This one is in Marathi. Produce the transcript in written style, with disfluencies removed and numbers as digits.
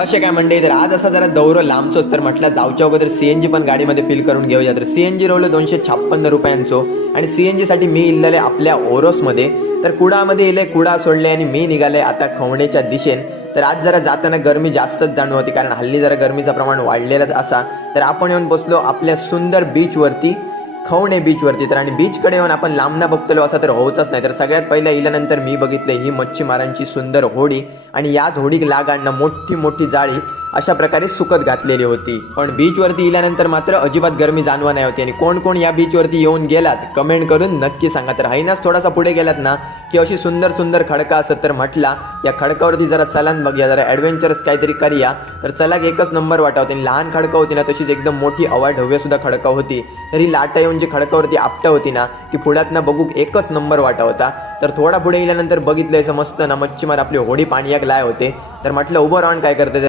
असे काय मंडळी, तर आज असा जरा दौरो लांबचोच, तर म्हटलं जाऊच्या अगोदर सीएनजी पण गाडीमध्ये फिल करून घेऊया. तर सीएनजी रोवलं 256 रुपयांचो आणि सीएनजी साठी मी इल्लेले आपल्या ओरोसमध्ये. तर कुडामध्ये इले कुडा सोडले आणि मी निघाले आता खवणेच्या दिशेन. तर आज जरा जाताना गरमी जास्तच जाणवती, कारण हल्ली जरा गरमीचं प्रमाण वाढलेलंच असा. तर आपण येऊन बसलो आपल्या सुंदर बीचवरती, खवणे बीचवरती. तर आणि बीचकडे येऊन आपण लांबना बघतलो असं तर होतच नाही. तर सगळ्यात पहिल्या इल्यानंतर मी बघितले ही मच्छीमारांची सुंदर होडी आणि याच होडीक लागाडणं मोठी मोठी जाळी अशा प्रकारे सुकत घातलेली होती. पण बीचवरती इल्यानंतर मात्र अजिबात गरमी जाणवा नाही होती. आणि कोण कोण या बीचवरती येऊन गेलात कमेंट करून नक्की सांगा. तर हायनाच थोडासा पुढे गेलात ना की अशी सुंदर सुंदर खडका असत, तर म्हटला या खडकावरती जरा चलान बघूया, जरा ॲडव्हेंचरस काहीतरी करूया. तर चला एकच नंबर वाटा होती. लहान खडका होती ना तशीच एकदम मोठी अवाढव्य सुद्धा खडका होती. तरी लाटा येऊन जी खडकावरती आपटा होती ना ती पुढ्यातनं बघूक एकच नंबर वाटा होता. तर थोडा पुढे गेल्यानंतर बघितलं मस्त ना मच्छीमार आपली होडी पाण्याक लाय होते. तर म्हटलं उभं राहून काय करते.